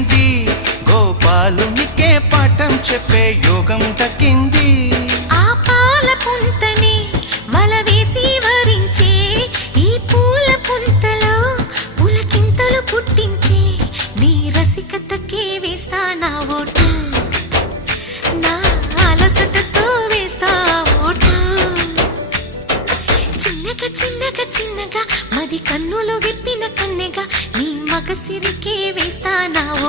దక్కింది, గోపాలునికే పాఠం చెప్పే యోగం దక్కింది. ఆ పాల పుంతని వల వేసి వరించే ఈ పూల పుంతలో పులకింతలు పుట్టించే నీ రసికతకే వేస్తా నా ఓటు, నా అలసటతో వేస్తా ఓటు. చిన్నగా చిన్నగా చిన్నగా మది కన్నులు విప్పిన కన్నెగా నీ మగసిరికే వేస్తా నా ఓటు.